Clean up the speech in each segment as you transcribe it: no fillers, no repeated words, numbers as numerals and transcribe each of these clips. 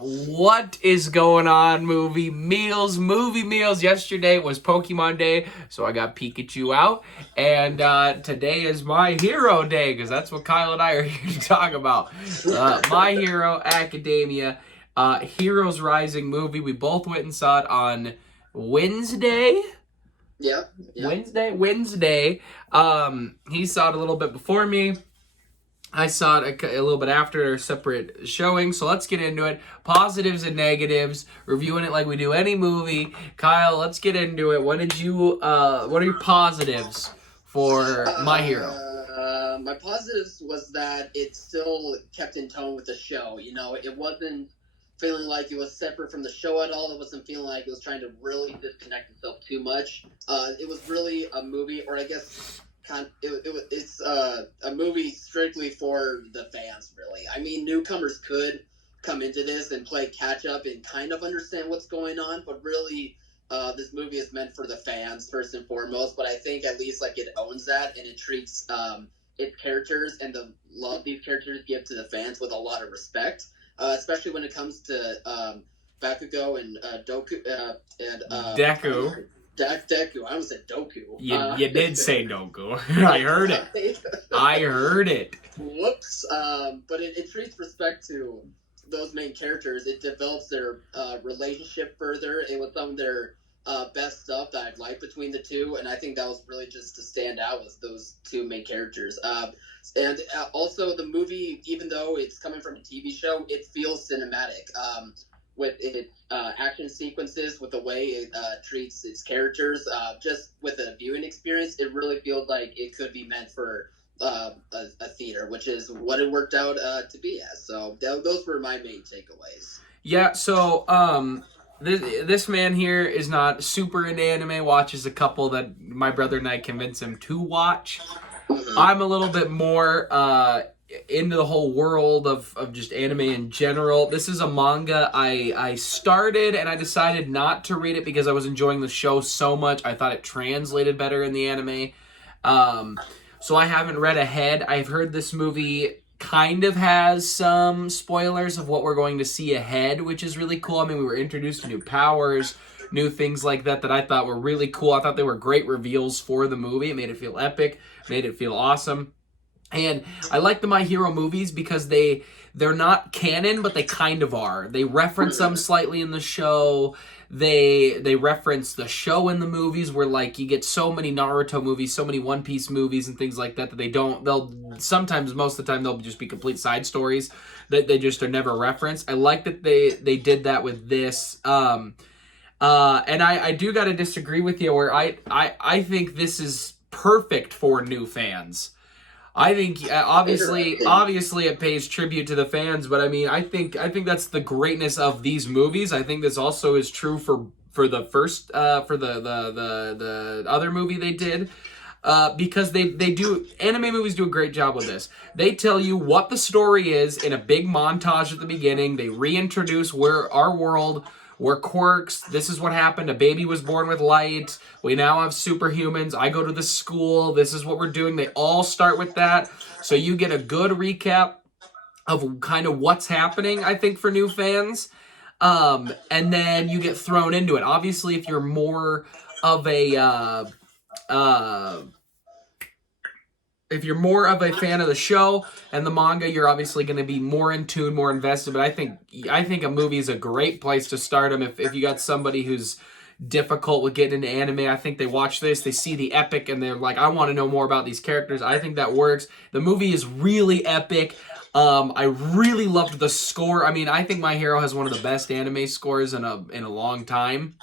What is going on, movie meals? Movie meals. Yesterday was Pokemon Day, so I got Pikachu out. And today is My Hero Day, because that's what Kyle and I are here to talk about. My Hero Academia, Heroes Rising movie. We both went and saw it on Wednesday. Yep. Wednesday. He saw it a little bit before me. I saw it a little bit after a separate showing, so let's get into it. Positives and negatives, reviewing it like we do any movie. Kyle, let's get into it. What are your positives for My Hero? My positives was that it still kept in tone with the show. You know, it wasn't feeling like it was separate from the show at all. It wasn't feeling like it was trying to really disconnect itself too much. It was really a movie, or I guess it's a movie strictly for the fans, really. I mean, newcomers could come into this and play catch up and kind of understand what's going on, but really, this movie is meant for the fans first and foremost. But I think at least like it owns that, and it treats its characters and the love these characters give to the fans with a lot of respect, especially when it comes to Bakugo and Doku and Deku. Deku. I almost said Doku. You did say Doku. I heard it. I heard it. Whoops. But it treats respect to those main characters. It develops their relationship further. It was some of their best stuff that I've liked between the two, and I think that was really just to stand out with those two main characters. And also the movie, even though it's coming from a TV show, it feels cinematic. With its action sequences, with the way it treats its characters, just with a viewing experience, it really feels like it could be meant for a theater, which is what it worked out to be as. So those were my main takeaways. Yeah, so this man here is not super into anime, watches a couple that my brother and I convince him to watch. Mm-hmm. I'm a little bit more into the whole world of just anime in general. This is a manga I started, and I decided not to read it because I was enjoying the show so much. I thought it translated better in the anime. So I haven't read ahead. I've heard this movie kind of has some spoilers of what we're going to see ahead, which is really cool. I mean, we were introduced to new powers, new things like that I thought were really cool. I thought they were great reveals for the movie. It made it feel epic, made it feel awesome. And I like the My Hero movies because they're not canon, but they kind of are. They reference them slightly in the show. They reference the show in the movies, where like you get so many Naruto movies, so many One Piece movies and things like that they'll sometimes, most of the time, they'll just be complete side stories that they just are never referenced. I like that they did that with this. And I do gotta disagree with you, where I think this is perfect for new fans. I think obviously it pays tribute to the fans, but I mean, I think that's the greatness of these movies. I think this also is true for the first for the other movie they did. Because they do, anime movies do a great job with this. They tell you what the story is in a big montage at the beginning. They reintroduce where our world, we're quirks. This is what happened. A baby was born with light. We now have superhumans. I go to the school. This is what we're doing. They all start with that. So you get a good recap of kind of what's happening, I think, for new fans. And then you get thrown into it. Obviously, if you're more of a if you're more of a fan of the show and the manga, you're obviously going to be more in tune, more invested. But I think a movie is a great place to start them. If you got somebody who's difficult with getting into anime, I think they watch this, they see the epic, and they're like, I want to know more about these characters. I think that works. The movie is really epic. I really loved the score. I mean, I think My Hero has one of the best anime scores in a long time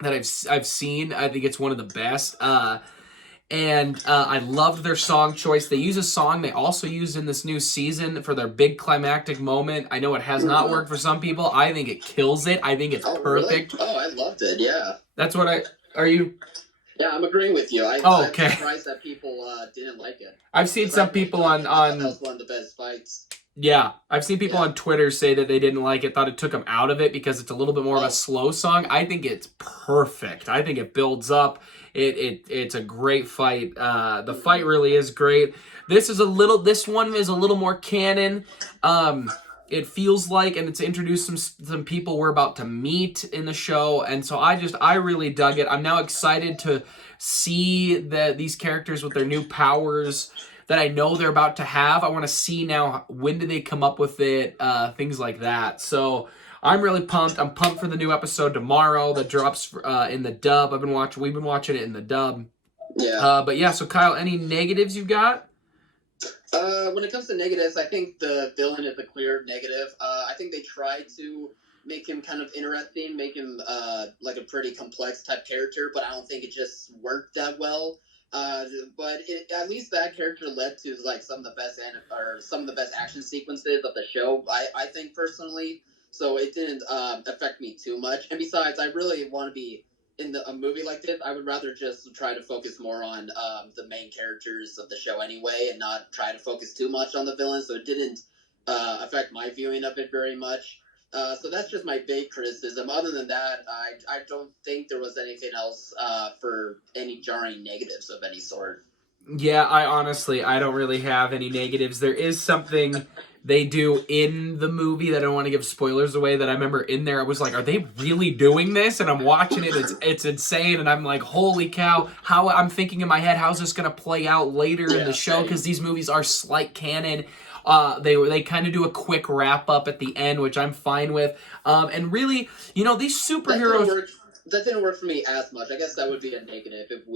that I've seen. I think it's one of the best. And I loved their song choice. They use a song they also used in this new season for their big climactic moment. I know it has not worked for some people. I think it kills it. I think it's perfect. Really? Oh, I loved it. Yeah. That's what are you? Yeah, I'm agreeing with you. Okay. I'm surprised that people didn't like it. I've seen some people on. That was one of the best fights. Yeah, I've seen people on Twitter say that they didn't like it, thought it took them out of it because it's a little bit more of a slow song. I think it's perfect. I think it builds up. It's a great fight. The fight really is great. This one is a little more canon. it feels like, and it's introduced some people we're about to meet in the show, and so I really dug it. I'm now excited to see these characters with their new powers that I know they're about to have. I want to see now, when do they come up with it, things like that. So I'm really pumped. I'm pumped for the new episode tomorrow that drops in the dub. We've been watching it in the dub. Yeah. But yeah, so Kyle, any negatives you've got? When it comes to negatives, I think the villain is a clear negative. I think they tried to make him kind of interesting, make him like a pretty complex type character, but I don't think it just worked that well. But at least that character led to like some of the best action sequences of the show. I think personally, so it didn't affect me too much. And besides, I really want to be in a movie like this. I would rather just try to focus more on the main characters of the show anyway, and not try to focus too much on the villains. So it didn't affect my viewing of it very much. So that's just my big criticism. Other than that, I don't think there was anything else for any jarring negatives of any sort. Yeah, I don't really have any negatives. There is something they do in the movie that I don't want to give spoilers away, that I remember in there I was like, are they really doing this? And I'm watching it, it's insane, and I'm like, holy cow, how I'm thinking in my head, how's this gonna play out later in the show? Because these movies are slight canon. They kind of do a quick wrap up at the end, which I'm fine with. And really, these superheroes. That didn't work for me as much. I guess that would be a negative if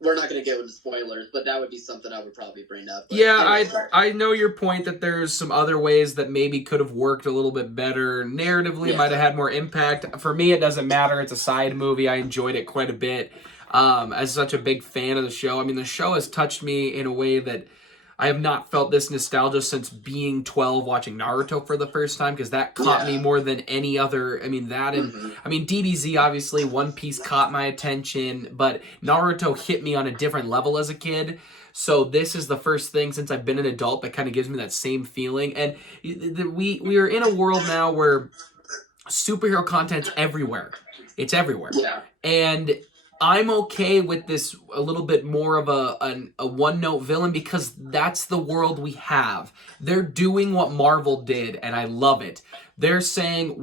we're not going to get into spoilers, but that would be something I would probably bring up. But yeah, I know your point that there's some other ways that maybe could have worked a little bit better. Narratively, it might have had more impact. For me, it doesn't matter. It's a side movie. I enjoyed it quite a bit. As such a big fan of the show. I mean, the show has touched me in a way that I have not felt this nostalgia since being 12 watching Naruto for the first time, because that caught me more than any other. I mean, that and DBZ, obviously, One Piece caught my attention, but Naruto hit me on a different level as a kid. So this is the first thing since I've been an adult that kind of gives me that same feeling. And we are in a world now where superhero content's everywhere. It's everywhere. Yeah. And I'm okay with this a little bit more of a one-note villain, because that's the world we have. They're doing what Marvel did, and I love it. They're saying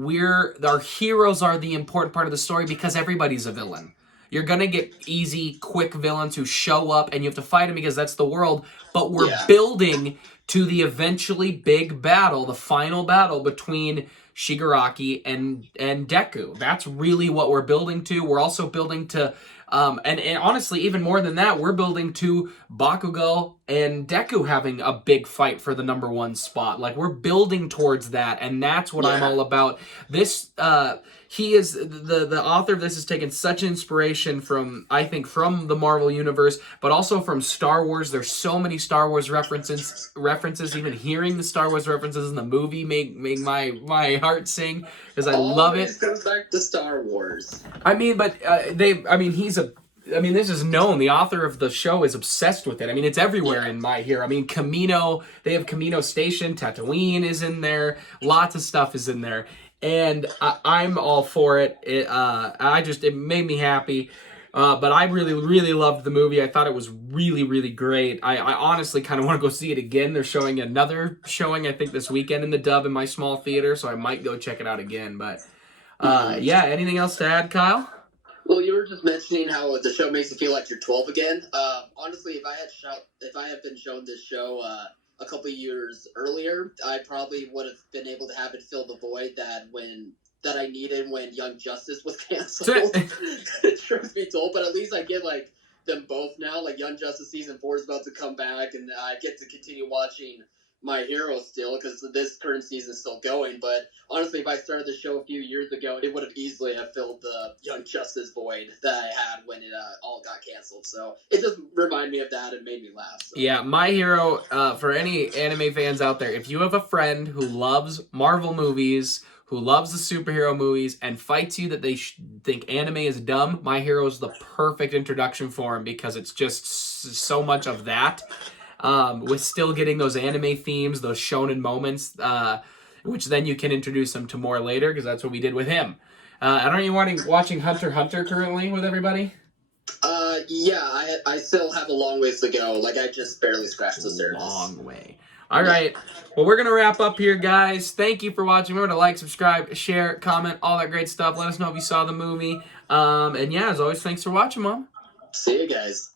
our heroes are the important part of the story, because everybody's a villain. You're going to get easy, quick villains who show up, and you have to fight them because that's the world. But we're building to the eventually big battle, the final battle between Shigaraki and Deku. That's really what we're building to. We're also building to, and honestly, even more than that, we're building to Bakugo and Deku having a big fight for the #1 spot. Like, we're building towards that, and that's what I'm all about. This, he is, the author of this has taken such inspiration from, I think, from the Marvel Universe, but also from Star Wars. There's so many Star Wars references. Even hearing the Star Wars references in the movie make my heart sing, because I love it. It goes back to Star Wars. I mean, but this is known. The author of the show is obsessed with it. I mean, it's everywhere in My Hero. I mean, Kamino, they have Kamino Station, Tatooine is in there, lots of stuff is in there. And I'm all for it. It made me happy. But I really, really loved the movie. I thought it was really, really great. I honestly kind of want to go see it again. They're showing another showing, I think, this weekend in the dub in my small theater, so I might go check it out again. But anything else to add, Kyle? Well, you were just mentioning how the show makes you feel like you're 12 again. Honestly, if I had been shown this show a couple years earlier, I probably would have been able to have it fill the void that I needed when Young Justice was canceled. Truth be told, but at least I get like them both now. Like, Young Justice season 4 is about to come back, and I get to continue watching My Hero still, because this current season is still going. But honestly, if I started the show a few years ago, it would have easily have filled the Young Justice void that I had when it all got canceled. So it just reminded me of that and made me laugh. So. Yeah, My Hero, for any anime fans out there, if you have a friend who loves Marvel movies, who loves the superhero movies, and fights you that they think anime is dumb, My Hero is the perfect introduction for him, because it's just so much of that. With still getting those anime themes, those shonen moments, which then you can introduce them to more later, because that's what we did with him. Aren't you watching Hunter x Hunter currently with everybody? Yeah, I still have a long ways to go. Like, I just barely scratched the surface. Long way. All right. Well, we're going to wrap up here, guys. Thank you for watching. Remember to like, subscribe, share, comment, all that great stuff. Let us know if you saw the movie. And yeah, as always, thanks for watching, Mom. See you guys.